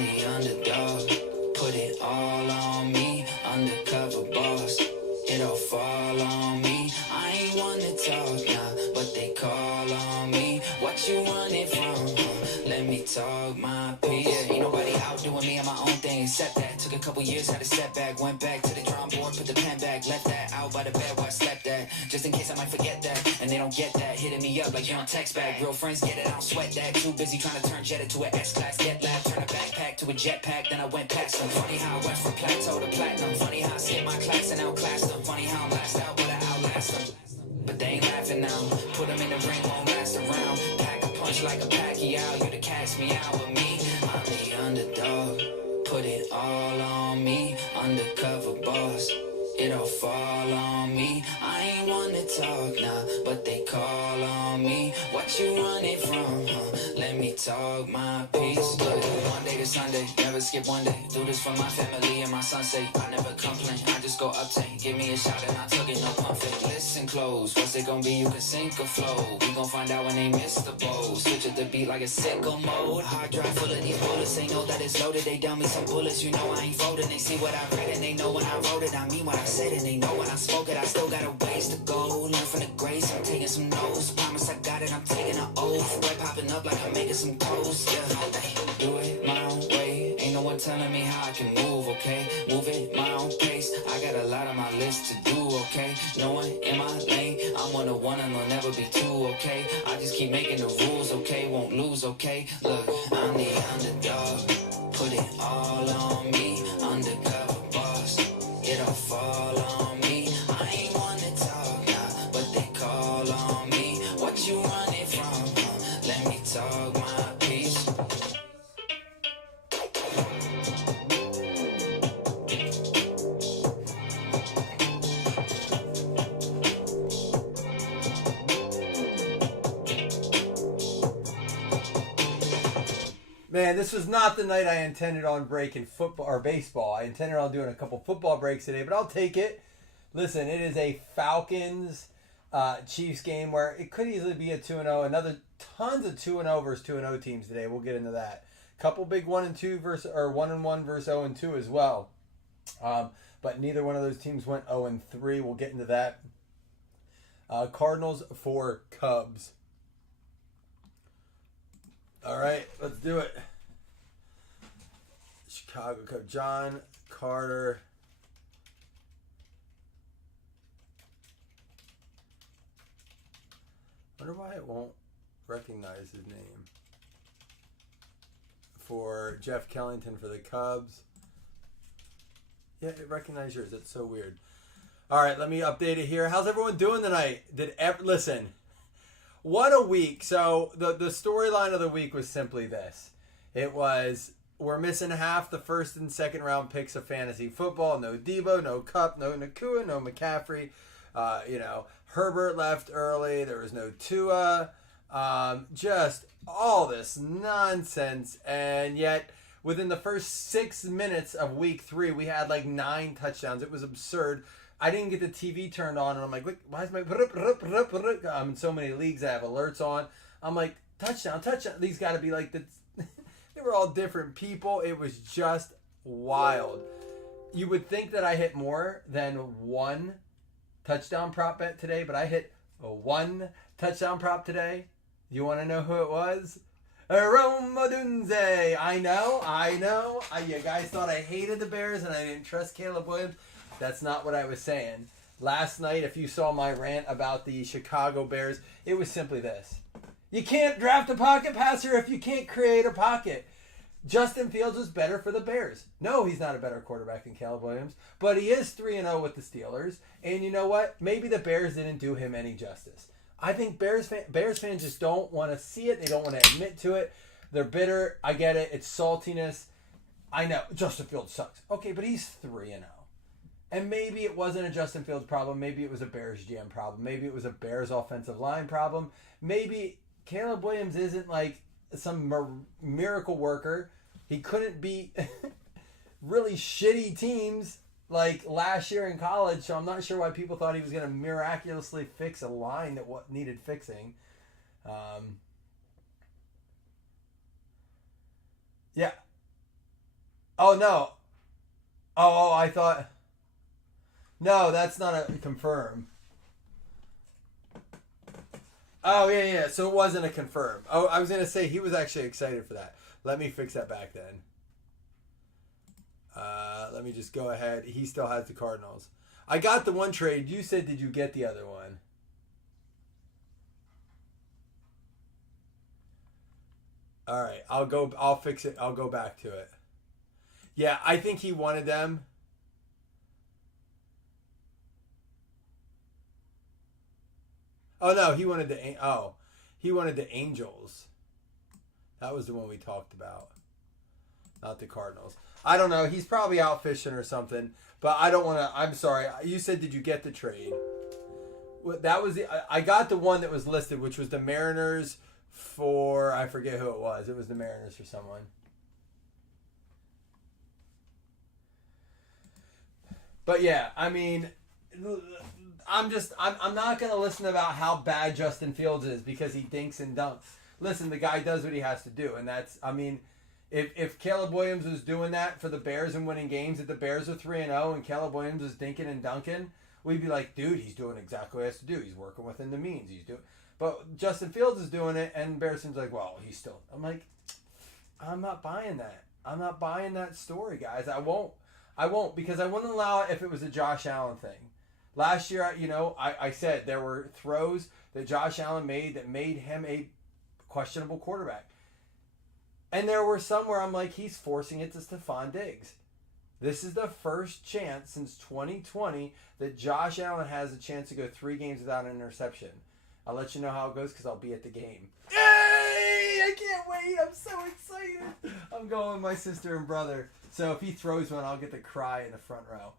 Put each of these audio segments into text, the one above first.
the underdog. Put it all on me, undercover boss. It all fall on me. I ain't one to talk now, but they call on me. What you running from? Let me talk my piece. Yeah, ain't nobody outdoing me on my own thing. Set that. Took a couple years, had a setback. Went back to the drawing board, put the pen back. Left that out by the bed where I slept at. Just in case I might forget that. And they don't get that. Hitting me up like you don't text back. Real friends get it, I don't sweat that. Too busy trying to turn Jetta to an S-Class. Get lab, turn a backpack to a jetpack. Then I went past them. Funny how I went from plateau to platinum. Funny how I skipped my class and outclassed them. Funny how I'm last out, but I outlast them. But they ain't laughing now. Put them in the ring, won't last around. Pack a punch like a Pacquiao. You to catch me out with me. I'm the underdog. Put it all on me. Undercover boss. It all fall on me. I ain't one to talk now, but they call on me. What you running from? Let me talk my piece. Look, Monday to Sunday, never skip one day. Do this for my family and my son's sake. I never complain, I just go uptake. Give me a shot and I took it, no pump fake. Listen close, what's it gonna be? You can sink or flow. We gon' find out when they miss the bow. Switch at the beat like a sickle mode. Hard drive full of these bullets, they know that it's loaded. They dealt me some bullets, you know I ain't folding. They see what I read and they know when I wrote it. I mean what I said and they know when I spoke it. I still got a ways to go. Learn from the grace, I'm taking some notes. Promise I got it, I'm taking an oath. Right popping up like I'm making some toast. Yeah, hey, do it my own way. Ain't no one telling me how I can move, okay? Move it my own pace. I got a lot on my list to do, okay? No one in my lane. I'm 101 and there'll never be two, okay? I just keep making the rules, okay? Won't lose, okay? Look, I'm the underdog. Put it all on me. Undercover boss. It all fall on me. I ain't one to talk now, but they call on me. What you running from? Let me talk my piece. Man, this was not the night I intended on breaking football or baseball. I intended on doing a couple football breaks today, but I'll take it. Listen, it is a Falcons Chiefs game where it could easily be a 2-0. Another tons of 2-0 versus 2-0 teams today. We'll get into that. Couple big 1-2 versus or 1-1 versus 0-2 as well. But neither one of those teams went 0-3. We'll get into that. Cardinals for Cubs. All right, let's do it. Chicago Cubs. John Carter. Wonder why it won't recognize his name. For Jeff Kellington for the Cubs. Yeah, it recognized yours. That's so weird. All right, let me update it here. How's everyone doing tonight? Listen. What a week. So the storyline of the week was simply this. It was, we're missing half the first and second round picks of fantasy football. No Debo, no Kupp, no Nakua, no McCaffrey. Herbert left early. There was no Tua. Just all this nonsense. And yet, within the first 6 minutes of week 3, we had like 9 touchdowns. It was absurd. I didn't get the TV turned on, and I'm like, why is my... I'm in so many leagues, I have alerts on. I'm like, touchdown. These got to be like... They were all different people. It was just wild. You would think that I hit more than one touchdown prop bet today, but I hit one touchdown prop today. You want to know who it was? Rome Odunze. I know. You guys thought I hated the Bears and I didn't trust Caleb Williams. That's not what I was saying. Last night, if you saw my rant about the Chicago Bears, it was simply this. You can't draft a pocket passer if you can't create a pocket. Justin Fields was better for the Bears. No, he's not a better quarterback than Caleb Williams, but he is 3-0 with the Steelers. And you know what? Maybe the Bears didn't do him any justice. I think Bears fans just don't want to see it. They don't want to admit to it. They're bitter. I get it. It's saltiness. I know. Justin Fields sucks. Okay, but he's 3-0. And maybe it wasn't a Justin Fields problem. Maybe it was a Bears GM problem. Maybe it was a Bears offensive line problem. Maybe Caleb Williams isn't like some miracle worker. He couldn't beat really shitty teams like last year in college. So I'm not sure why people thought he was going to miraculously fix a line that needed fixing. Yeah. Oh no. Oh, I thought. No, that's not a confirm. Oh yeah. So it wasn't a confirm. Oh, I was gonna say he was actually excited for that. Let me fix that back then. Let me just go ahead. He still has the Cardinals. I got the one trade. You said, did you get the other one? All right, I'll go. I'll fix it. I'll go back to it. Yeah, I think he wanted them. Oh no, he wanted the he wanted the Angels. That was the one we talked about, not the Cardinals. I don't know. He's probably out fishing or something. But I don't want to. I'm sorry. You said, did you get the trade? That was the. I got the one that was listed, which was the Mariners for. I forget who it was. It was the Mariners for someone. But yeah, I mean, I'm not gonna listen about how bad Justin Fields is because he dinks and dunks. Listen, the guy does what he has to do, and that's. I mean, if Caleb Williams was doing that for the Bears and winning games, if the Bears are 3-0 and Caleb Williams is dinking and dunking, we'd be like, dude, he's doing exactly what he has to do. He's working within the means. He's doing. But Justin Fields is doing it, and Bears team's like, well, he's still. I'm like, I'm not buying that. I'm not buying that story, guys. I won't because I wouldn't allow it if it was a Josh Allen thing. Last year, I said there were throws that Josh Allen made that made him a questionable quarterback. And there were some where I'm like, he's forcing it to Stephon Diggs. This is the first chance since 2020 that Josh Allen has a chance to go 3 games without an interception. I'll let you know how it goes because I'll be at the game. Yay! I can't wait. I'm so excited. I'm going with my sister and brother. So if he throws one, I'll get to cry in the front row.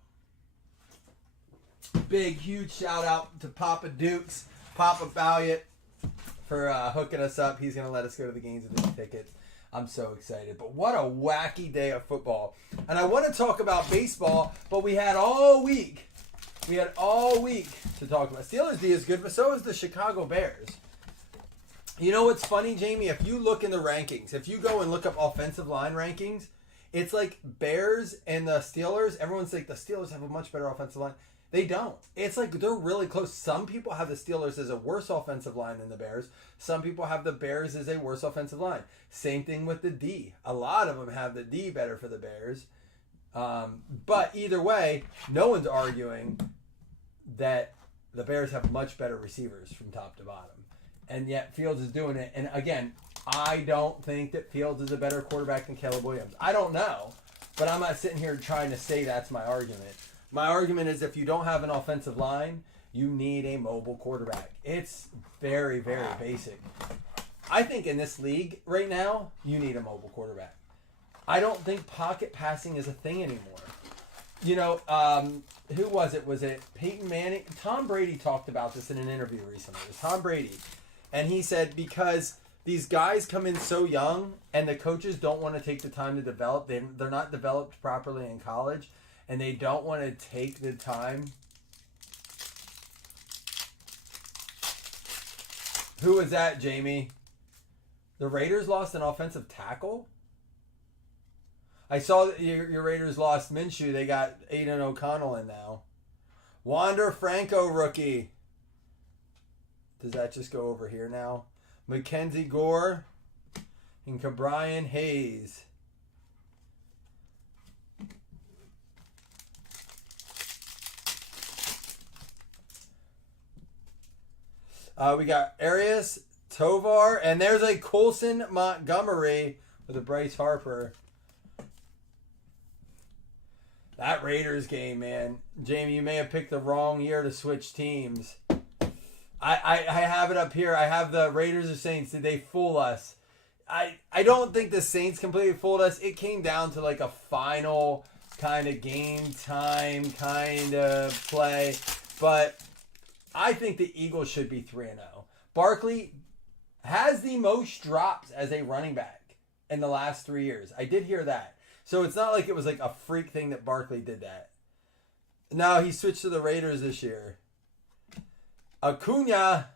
Big, huge shout out to Papa Dukes, Papa Balliot, for hooking us up. He's going to let us go to the games with his tickets. I'm so excited. But what a wacky day of football. And I want to talk about baseball, but we had all week. We had all week to talk about. Steelers D is good, but so is the Chicago Bears. You know what's funny, Jamie? If you look in the rankings, if you go and look up offensive line rankings, it's like Bears and the Steelers. Everyone's like, the Steelers have a much better offensive line. They don't. It's like they're really close. Some people have the Steelers as a worse offensive line than the Bears. Some people have the Bears as a worse offensive line. Same thing with the D. A lot of them have the D better for the Bears. But either way, no one's arguing that the Bears have much better receivers from top to bottom. And yet Fields is doing it. And again, I don't think that Fields is a better quarterback than Caleb Williams. I don't know. But I'm not sitting here trying to say that's my argument. My argument is if you don't have an offensive line, you need a mobile quarterback. It's very, very basic. I think in this league right now, you need a mobile quarterback. I don't think pocket passing is a thing anymore. You know, who was it? Was it Peyton Manning? Tom Brady talked about this in an interview recently. It was Tom Brady. And he said because these guys come in so young and the coaches don't want to take the time to develop, they're not developed properly in college, and they don't want to take the time. Who was that, Jamie? The Raiders lost an offensive tackle? I saw that your Raiders lost Minshew. They got Aiden O'Connell in now. Wander Franco rookie. Does that just go over here now? Mackenzie Gore and Cabrian Hayes. We got Arias, Tovar, and there's a Coulson Montgomery with a Bryce Harper. That Raiders game, man. Jamie, you may have picked the wrong year to switch teams. I have it up here. I have the Raiders or Saints. Did they fool us? I don't think the Saints completely fooled us. It came down to like a final kind of game time kind of play. But I think the Eagles should be 3-0. Barkley has the most drops as a running back in the last 3 years. I did hear that. So it's not like it was like a freak thing that Barkley did that. No, he switched to the Raiders this year. Acuna.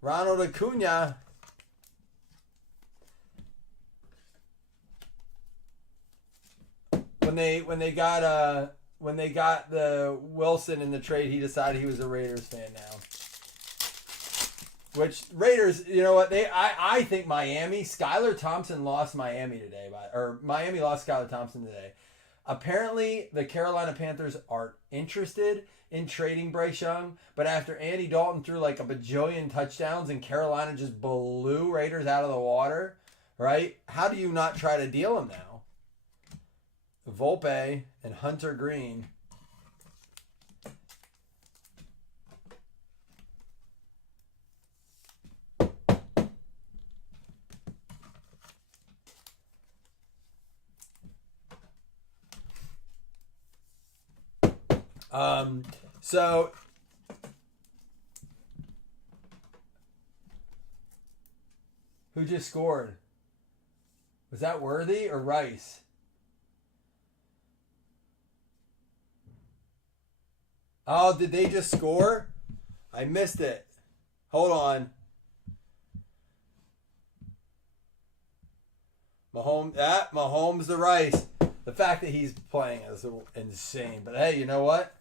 Ronald Acuna. when they got the Wilson in the trade, he decided he was a Raiders fan now. Which Raiders, you know what? I think Miami, Skylar Thompson lost Miami today, or Miami lost Skylar Thompson today. Apparently, the Carolina Panthers are interested in trading Bryce Young, but after Andy Dalton threw like a bajillion touchdowns and Carolina just blew Raiders out of the water, right? How do you not try to deal him now? Volpe and Hunter Green. So who just scored? Was that Worthy or Rice? Oh, did they just score? I missed it. Hold on. Mahomes the Rice. The fact that he's playing is insane. But hey, you know what?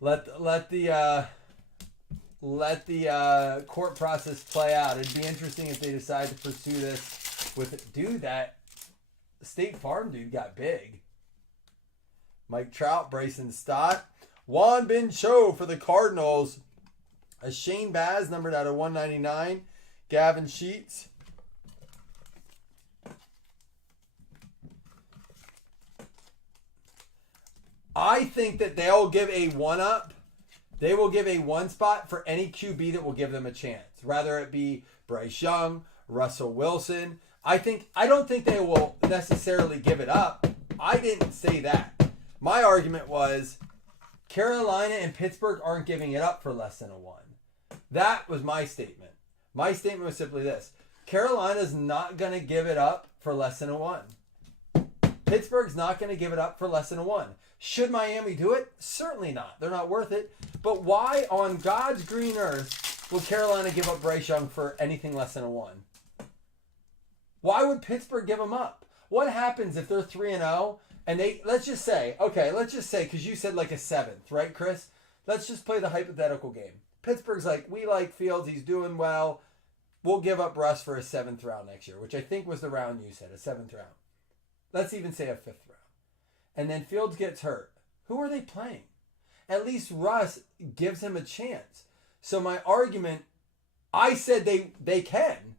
Let the court process play out. It'd be interesting if they decide to pursue this with that State Farm dude got big. Mike Trout, Brayson Stott, Juan Bin Cho for the Cardinals. A Shane Baz numbered out of 199. Gavin Sheets. I think that they'll give a one-up. They will give a one spot for any QB that will give them a chance. Rather it be Bryce Young, Russell Wilson. I don't think they will necessarily give it up. I didn't say that. My argument was Carolina and Pittsburgh aren't giving it up for less than a 1. That was my statement. My statement was simply this. Carolina's not going to give it up for less than a 1. Pittsburgh's not going to give it up for less than a 1. Should Miami do it? Certainly not. They're not worth it. But why on God's green earth will Carolina give up Bryce Young for anything less than a 1? Why would Pittsburgh give him up? What happens if they're 3-0 and let's just say, because you said like a 7th, right, Chris? Let's just play the hypothetical game. Pittsburgh's like, we like Fields. He's doing well. We'll give up Russ for a 7th round next year, which I think was the round you said, a 7th round. Let's even say a 5th round. And then Fields gets hurt. Who are they playing? At least Russ gives him a chance. So my argument, I said they can,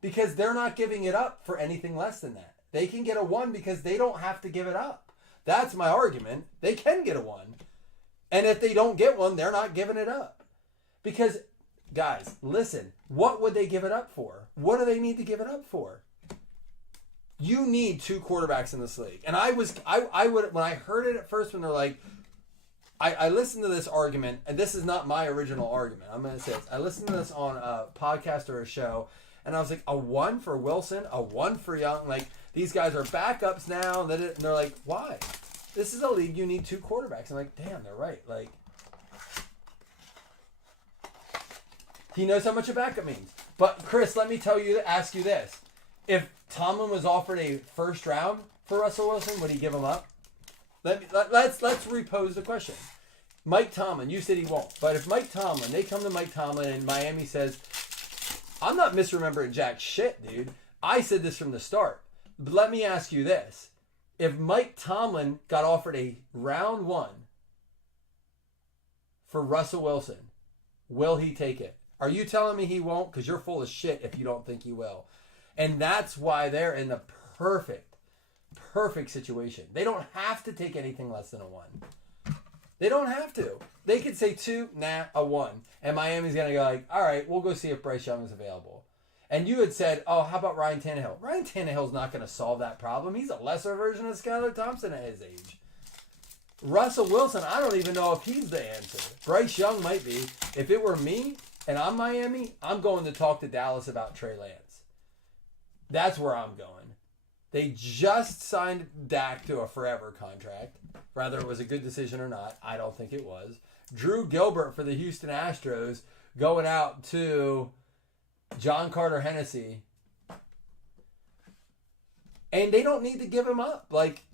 because they're not giving it up for anything less than that. They can get a 1 because they don't have to give it up. That's my argument. They can get a 1. And if they don't get one, they're not giving it up. Because, guys, listen, what would they give it up for? What do they need to give it up for? You need 2 quarterbacks in this league. And I would, when I heard it at first, when they're like, I listened to this argument, and this is not my original argument. I'm going to say this. I listened to this on a podcast or a show, and I was like, a 1 for Wilson, a 1 for Young. Like, these guys are backups now. And they're like, why? This is a league you need 2 quarterbacks. I'm like, damn, they're right. Like, he knows how much a backup means. But, Chris, let me ask you this. If Tomlin was offered a 1st round for Russell Wilson, would he give him up? Let's repose the question. Mike Tomlin, you said he won't. But if they come to Mike Tomlin and Miami says, I'm not misremembering jack shit, dude. I said this from the start. But let me ask you this. If Mike Tomlin got offered a round 1 for Russell Wilson, will he take it? Are you telling me he won't? Because you're full of shit if you don't think he will. And that's why they're in the perfect situation. They don't have to take anything less than a 1. They don't have to. They could say 2, a 1. And Miami's going to go like, all right, we'll go see if Bryce Young is available. And you had said, oh, how about Ryan Tannehill? Ryan Tannehill's not going to solve that problem. He's a lesser version of Skylar Thompson at his age. Russell Wilson, I don't even know if he's the answer. Bryce Young might be. If it were me and I'm Miami, I'm going to talk to Dallas about Trey Lance. That's where I'm going. They just signed Dak to a forever contract. Whether it was a good decision or not, I don't think it was. Drew Gilbert for the Houston Astros going out to John Carter Hennessy. And they don't need to give him up. Like,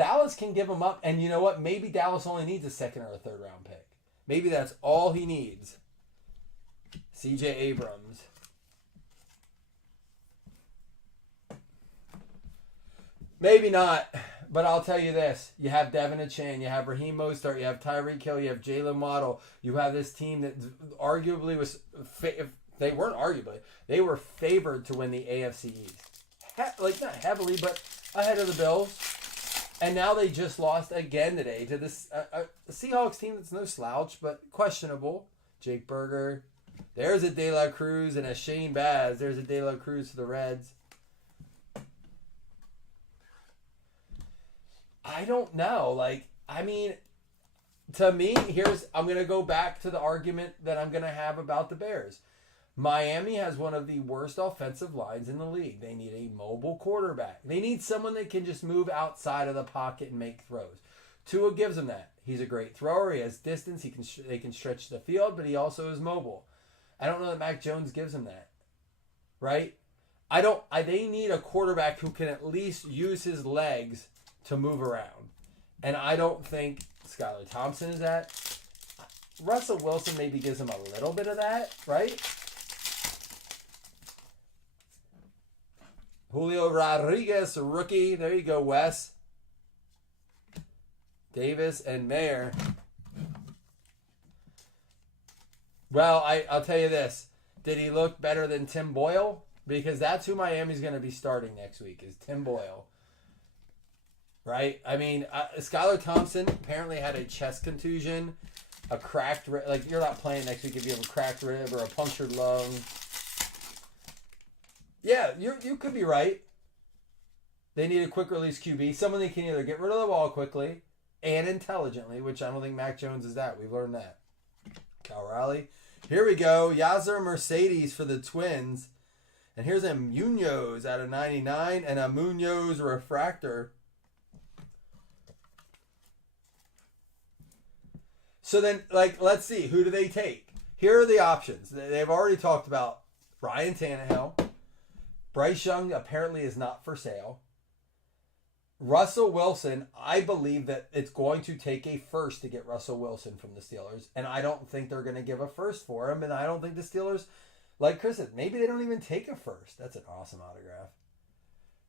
Dallas can give him up, and you know what? Maybe Dallas only needs a second or a third round pick. Maybe that's all he needs. C.J. Abrams. Maybe not, but I'll tell you this. You have Devin Achane, you have Raheem Mostert, you have Tyreek Hill, you have Jalen Waddle. You have this team that arguably was... They weren't arguably. They were favored to win the AFC East. Not heavily, but ahead of the Bills. And now they just lost again today to this Seahawks team that's no slouch, but questionable. Jake Berger. There's a De La Cruz and a Shane Baz. There's a De La Cruz for the Reds. I don't know. To me, I'm going to go back to the argument that I'm going to have about the Bears. Miami has one of the worst offensive lines in the league. They need a mobile quarterback. They need someone that can just move outside of the pocket and make throws. Tua gives them that. He's a great thrower. He has distance. They can stretch the field, but he also is mobile. I don't know that Mac Jones gives them that. Right? They need a quarterback who can at least use his legs to move around. And I don't think Skylar Thompson is that. Russell Wilson maybe gives him a little bit of that, right? Julio Rodriguez, a rookie. There you go, Wes. Davis and Mayer. Well, I'll tell you this. Did he look better than Tim Boyle? Because that's who Miami's going to be starting next week, is Tim Boyle. Right? I mean, Skylar Thompson apparently had a chest contusion, a cracked rib. You're not playing next week if you have a cracked rib or a punctured lung. Yeah, you could be right. They need a quick release QB. Someone they can either get rid of the ball quickly and intelligently, which I don't think Mac Jones is that. We've learned that. Cal Raleigh. Here we go. Yazir Mercedes for the Twins. And here's a Munoz out of 99 and a Munoz refractor. So then, let's see. Who do they take? Here are the options. They've already talked about Ryan Tannehill. Bryce Young apparently is not for sale. Russell Wilson, I believe that it's going to take a first to get Russell Wilson from the Steelers. And I don't think they're going to give a first for him. And I don't think the Steelers, like Chris said, maybe they don't even take a first. That's an awesome autograph.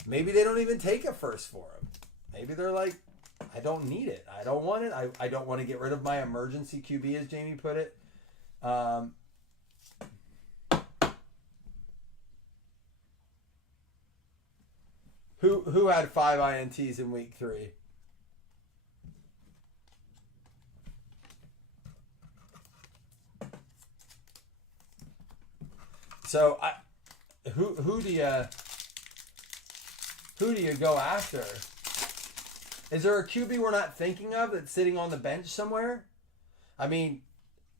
Maybe they don't even take a first for him. Maybe they're like, I don't need it. I don't want it. I don't want to get rid of my emergency QB, as Jamie put it. Who had 5 INTs in week 3? So who do you go after? Is there a QB we're not thinking of that's sitting on the bench somewhere? I mean,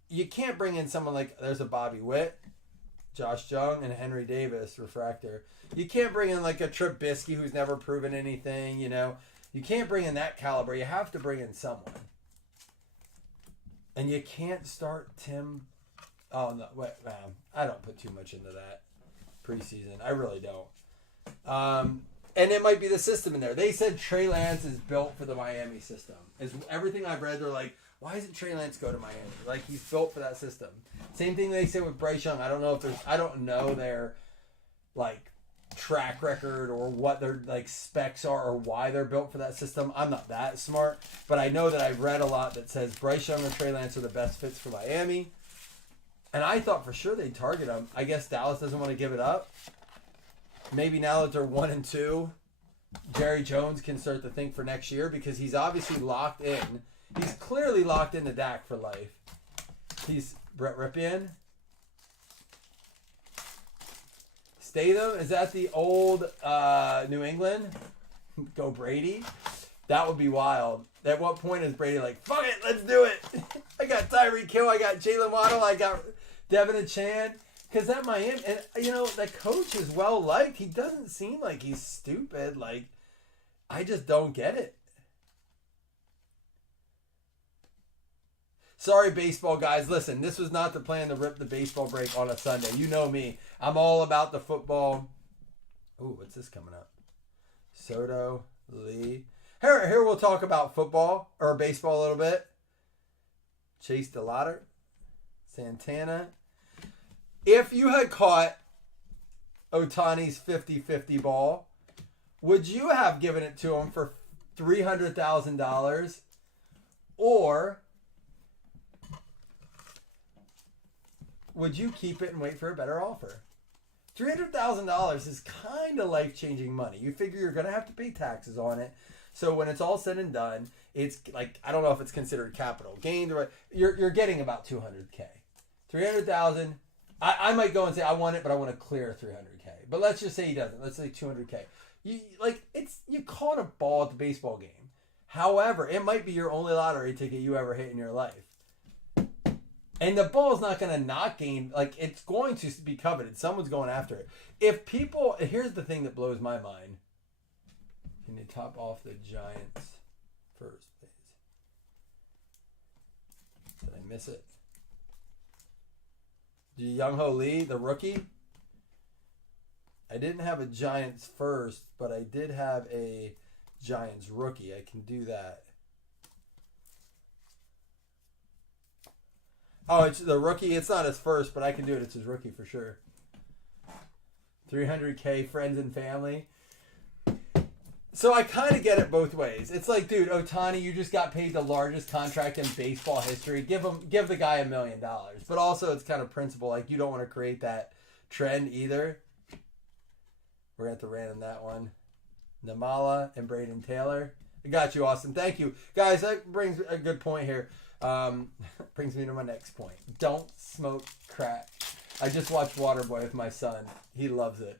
you can't bring in someone like, there's a Bobby Witt, Josh Jung, and Henry Davis, refractor. You can't bring in like a Trubisky who's never proven anything, you know. You can't bring in that caliber. You have to bring in someone. And you can't start Tim. Oh, no. Wait, man. I don't put too much into that preseason. I really don't. And it might be the system in there. They said Trey Lance is built for the Miami system. Is everything I've read, they're like, why doesn't Trey Lance go to Miami? Like, he's built for that system. Same thing they said with Bryce Young. I don't know their like track record or what their like specs are or why they're built for that system. I'm not that smart, but I know that I've read a lot that says Bryce Young or Trey Lance are the best fits for Miami. And I thought for sure they'd target them. I guess Dallas doesn't want to give it up. Maybe now that they're 1-2, Jerry Jones can start to think for next year because he's obviously locked in. He's clearly locked into Dak for life. He's Brett Ripien. Statham, is that the old New England? Go Brady? That would be wild. At what point is Brady like, fuck it, let's do it. I got Tyreek Hill, I got Jalen Waddle, I got Devin Achane. Because that Miami, and you know, the coach is well liked. He doesn't seem like he's stupid. Like, I just don't get it. Sorry, baseball guys. Listen, this was not the plan to rip the baseball break on a Sunday. You know me. I'm all about the football. Ooh, what's this coming up? Soto, Lee. Here we'll talk about football or baseball a little bit. Chase DeLauder, Santana. If you had caught Ohtani's 50-50 ball, would you have given it to him for $300,000, or would you keep it and wait for a better offer? $300,000 is kind of life-changing money. You figure you're going to have to pay taxes on it. So when it's all said and done, it's like, I don't know if it's considered capital gain. You're getting about $200K. $300,000. I might go and say I want it, but I want to clear $300K. But let's just say he doesn't. Let's say $200K. You caught a ball at the baseball game. However, it might be your only lottery ticket you ever hit in your life. And the ball's not going to not gain. Like, it's going to be coveted. Someone's going after it. If people, here's the thing that blows my mind. Can you top off the Giants first, please? Did I miss it? Young Ho Lee, the rookie. I didn't have a Giants first, but I did have a Giants rookie. I can do that. Oh, it's the rookie. It's not his first, but I can do it. It's his rookie for sure. $300K, friends and family. So I kind of get it both ways. It's like, dude, Ohtani, you just got paid the largest contract in baseball history. Give the guy $1 million. But also, it's kind of principle. Like, you don't want to create that trend either. We're going to have to random that one. Namala and Braden Taylor. I got you, Austin. Thank you. Guys, that brings a good point here. Brings me to my next point. Don't smoke crack. I just watched Waterboy with my son. He loves it.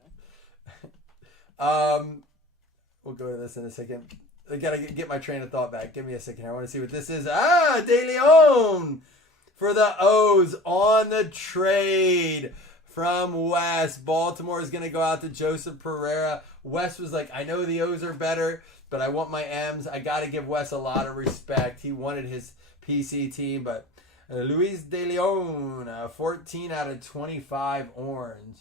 We'll go to this in a second. I gotta get my train of thought back. Give me a second. I want to see what this is. De Leon for the O's on the trade from Wes. Baltimore is going to go out to Joseph Pereira. Wes was like, I know the O's are better, but I want my M's. I got to give Wes a lot of respect. He wanted his PC team, but Luis De Leon, 14 out of 25 orange.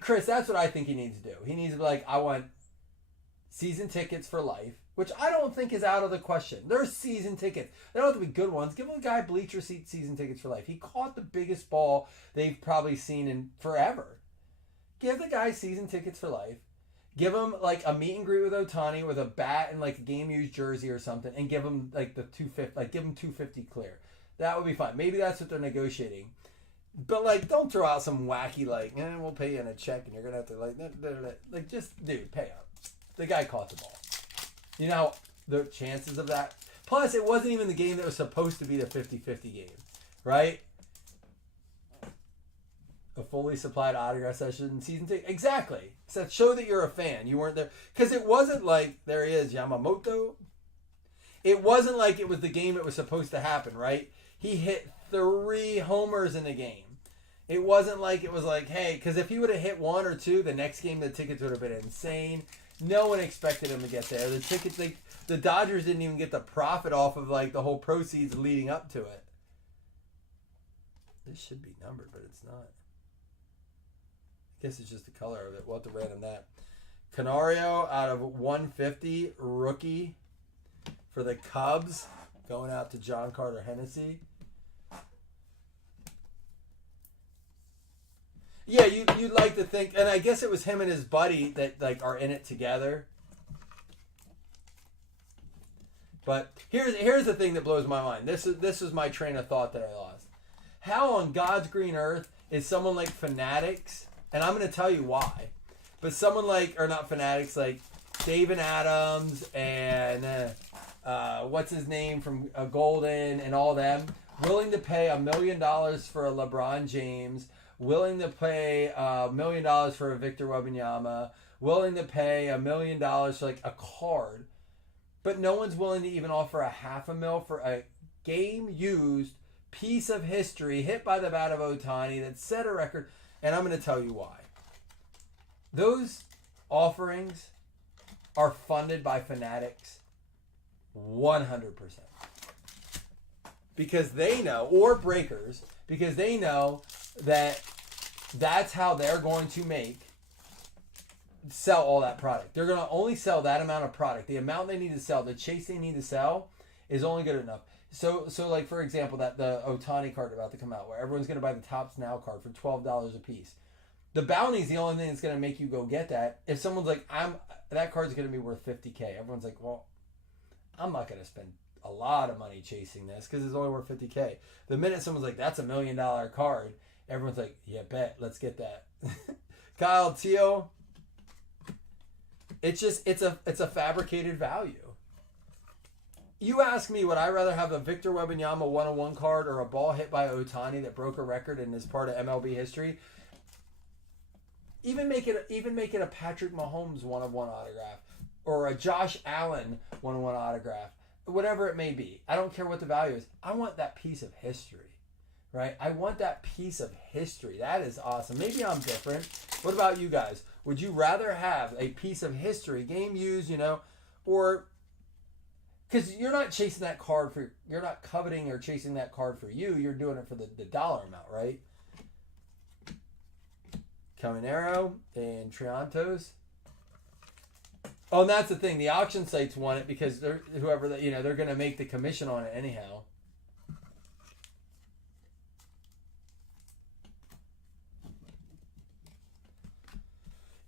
Chris, that's what I think he needs to do. He needs to be like, I want season tickets for life, which I don't think is out of the question. There's season tickets. They don't have to be good ones. Give a guy bleacher seat season tickets for life. He caught the biggest ball they've probably seen in forever. Give the guy season tickets for life. Give him like a meet and greet with Ohtani with a bat and like a game used jersey or something, and give him like the 250, like give him 250 clear. That would be fine. Maybe that's what they're negotiating. But, like, don't throw out some wacky, like, we'll pay you in a check and you're going to have to, like, just, dude, pay up. The guy caught the ball. You know the chances of that? Plus, it wasn't even the game that was supposed to be the 50-50 game, right? A fully supplied autograph session, season ticket. Exactly. So show that you're a fan. You weren't there. Because it wasn't like, there he is, Yamamoto. It wasn't like it was the game that was supposed to happen, right? He hit 3 homers in the game. It wasn't like it was like, hey, because if he would have hit 1 or 2, the next game the tickets would have been insane. No one expected him to get there. The tickets, the Dodgers didn't even get the profit off of like the whole proceeds leading up to it. This should be numbered, but it's not. I guess it's just the color of it. We'll have to random that. Canario out of 150, rookie for the Cubs, going out to John Carter Hennessy. Yeah, you'd like to think, and I guess it was him and his buddy that like are in it together. But here's the thing that blows my mind. This is my train of thought that I lost. How on God's green earth is someone like Fanatics, and I'm going to tell you why, but someone like, or not Fanatics, like David Adams and what's his name from Golden and all them, willing to pay $1 million for a LeBron James, willing to pay $1 million for a Victor Wembanyama, willing to pay $1 million for like a card, but no one's willing to even offer $500,000 for a game-used piece of history hit by the bat of Ohtani that set a record. And I'm going to tell you why. Those offerings are funded by Fanatics 100%. Because they know, or Breakers, because they know that that's how they're going to make sell all that product. They're going to only sell that amount of product. The amount they need to sell, the chase they need to sell is only good enough. So like, for example, that the Otani card about to come out where everyone's going to buy the Topps Now card for $12 a piece. The bounty is the only thing that's going to make you go get that. If someone's like, that card's going to be worth $50K. Everyone's like, well, I'm not going to spend a lot of money chasing this because it's only worth $50K. The minute someone's like, that's $1 million card, everyone's like, yeah, bet, let's get that. Kyle Teal. It's a fabricated value. You ask me, would I rather have a Victor Wembanyama 101 card or a ball hit by Otani that broke a record and is part of MLB history? Even make it a Patrick Mahomes 101 autograph or a Josh Allen 101 autograph, whatever it may be. I don't care what the value is. I want that piece of history, right? I want that piece of history. That is awesome. Maybe I'm different. What about you guys? Would you rather have a piece of history, game used, or because you're not chasing that card you're not coveting or chasing that card for you. You're doing it for the dollar amount, right? Caminero and Triantos. Oh, and that's the thing. The auction sites want it because they're going to make the commission on it anyhow.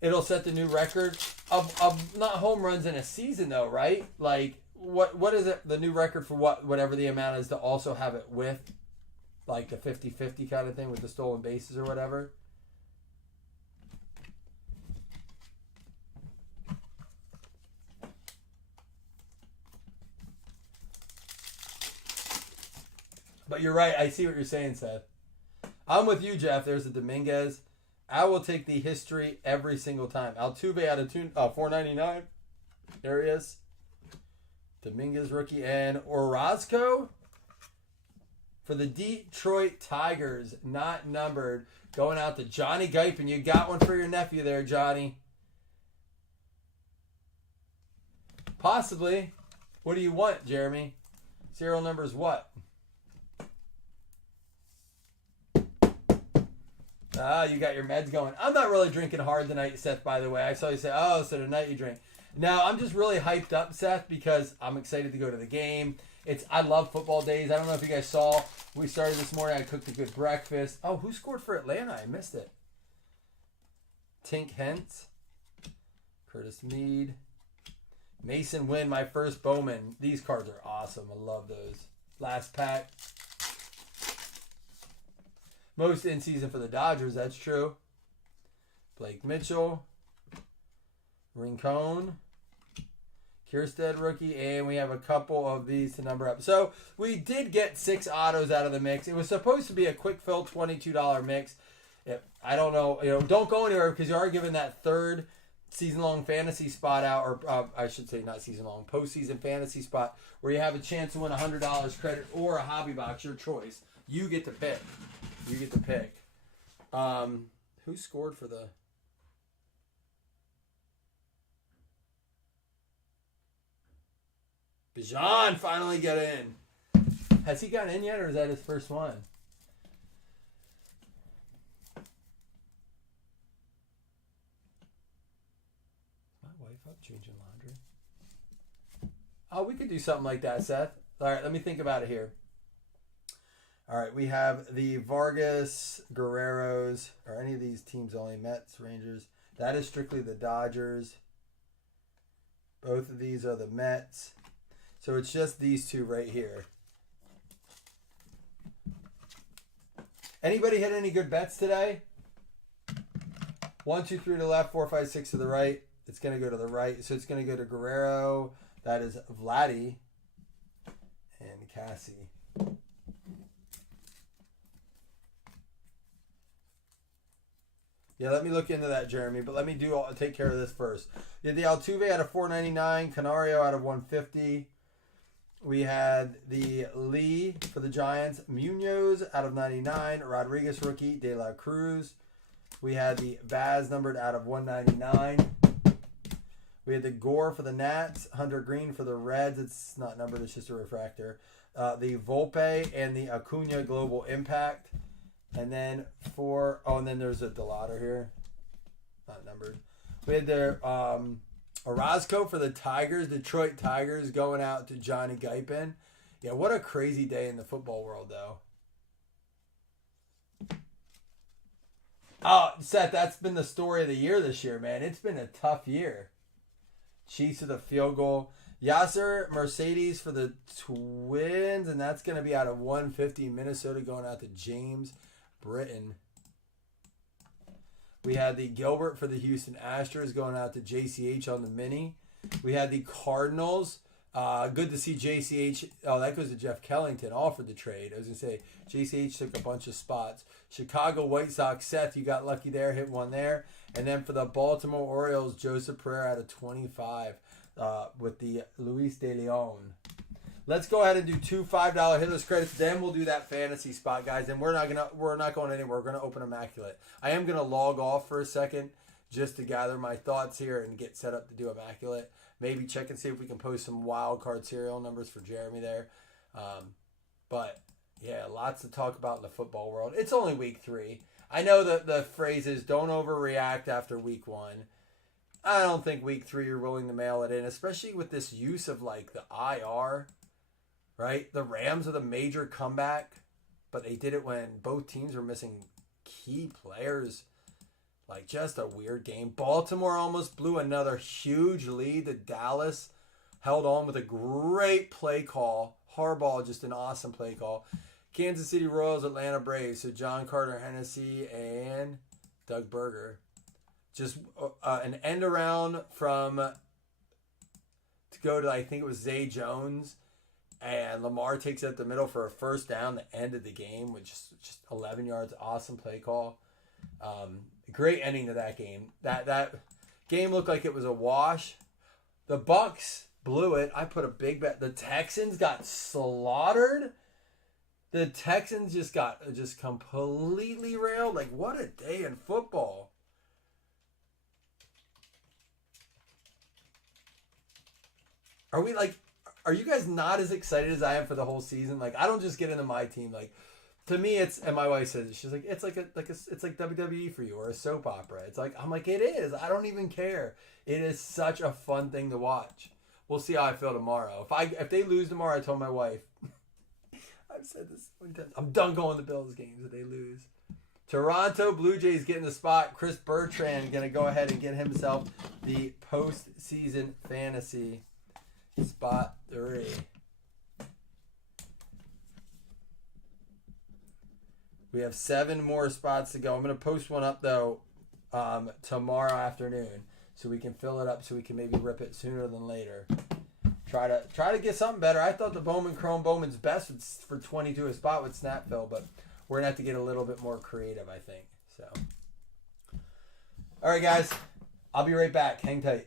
It'll set the new record of not home runs in a season though, right? Like what is it, the new record for whatever the amount is to also have it with like the 50-50 kind of thing with the stolen bases or whatever? But you're right. I see what you're saying, Seth. I'm with you, Jeff. There's a Dominguez. I will take the history every single time. Altuve out of $4.99. There he is. Dominguez rookie. And Orozco for the Detroit Tigers. Not numbered. Going out to Johnny Guypen. You got one for your nephew there, Johnny. Possibly. What do you want, Jeremy? Serial number is what? You got your meds going. I'm not really drinking hard tonight, Seth, by the way. I saw you say, so tonight you drink. No, I'm just really hyped up, Seth, because I'm excited to go to the game. I love football days. I don't know if you guys saw. We started this morning. I cooked a good breakfast. Oh, who scored for Atlanta? I missed it. Tink Hent. Curtis Mead. Mason Wynn, my first Bowman. These cards are awesome. I love those. Last pack. Most in season for the Dodgers, that's true. Blake Mitchell, Rincon, Kierstead rookie, and we have a couple of these to number up. So we did get 6 autos out of the mix. It was supposed to be a quick fill $22 mix. I don't know, don't go anywhere because you are given that third season-long fantasy spot out, or I should say not season-long, postseason fantasy spot where you have a chance to win $100 credit or a hobby box, your choice. You get to pick. Who scored for the... Bijan finally got in. Has he gotten in yet, or is that his first one? My wife up changing laundry. Oh, we could do something like that, Seth. All right, let me think about it here. All right, we have the Vargas, Guerreros, or any of these teams only, Mets, Rangers. That is strictly the Dodgers. Both of these are the Mets. So it's just these two right here. Anybody hit any good bets today? 1, 2, 3 to the left, 4, 5, 6 to the right. It's going to go to the right. So it's going to go to Guerrero. That is Vladdy and Cassie. Yeah, let me look into that, Jeremy. But let me take care of this first. You had the Altuve out of $4.99, Canario out of $1.50. We had the Lee for the Giants, Munoz out of $99, Rodriguez rookie, De La Cruz. We had the Baz numbered out of $199. We had the Gore for the Nats, Hunter Green for the Reds. It's not numbered, it's just a refractor. The Volpe and the Acuna Global Impact. And then and then there's a Delauder here. Not numbered. We had the Orozco for the Tigers, Detroit Tigers, going out to Johnny Guypen. Yeah, what a crazy day in the football world, though. Oh, Seth, that's been the story of the year this year, man. It's been a tough year. Chiefs with a field goal. Yasser Mercedes for the Twins, and that's going to be out of 150. Minnesota going out to James Britton. We had the Gilbert for the Houston Astros going out to JCH on the mini. We had the Cardinals. Good to see JCH. Oh, that goes to Jeff Kellington, all for the trade. I was going to say, JCH took a bunch of spots. Chicago White Sox, Seth, you got lucky there, hit one there. And then for the Baltimore Orioles, Joseph Pereira out of 25 with the Luis de Leon. Let's go ahead and do 2 $5 hitless credits. Then we'll do that fantasy spot, guys. And we're not going anywhere. We're gonna open Immaculate. I am gonna log off for a second just to gather my thoughts here and get set up to do Immaculate. Maybe check and see if we can post some wild card serial numbers for Jeremy there. But yeah, lots to talk about in the football world. It's only week 3. I know that the phrase is don't overreact after week 1. I don't think week 3 you're willing to mail it in, especially with this use of like the IR. Right? The Rams with a major comeback, but they did it when both teams were missing key players. Like, just a weird game. Baltimore almost blew another huge lead to Dallas. Held on with a great play call. Harbaugh, just an awesome play call. Kansas City Royals, Atlanta Braves. So John Carter Hennessy and Doug Berger. Just an end around from to go to, I think it was Zay Jones. And Lamar takes it at the middle for a first down, the end of the game, with just 11 yards. Awesome play call. Great ending to that game. That game looked like it was a wash. The Bucks blew it. I put a big bet. The Texans got slaughtered. The Texans just got completely railed. Like, what a day in football. Are you guys not as excited as I am for the whole season? Like, I don't just get into my team. Like, to me, and my wife says, she's like, it's like WWE for you, or a soap opera. It's like, I'm like, it is. I don't even care. It is such a fun thing to watch. We'll see how I feel tomorrow. If they lose tomorrow, I told my wife, I've said this so many times, I'm done going to Bills games if they lose. Toronto Blue Jays getting the spot. Chris Bertrand going to go ahead and get himself the postseason fantasy spot 3. We have 7 more spots to go. I'm going to post one up, though, tomorrow afternoon so we can fill it up so we can maybe rip it sooner than later. Try to get something better. I thought the Bowman's best for 22 a spot with snap fill, but we're going to have to get a little bit more creative, I think. So, all right, guys. I'll be right back. Hang tight.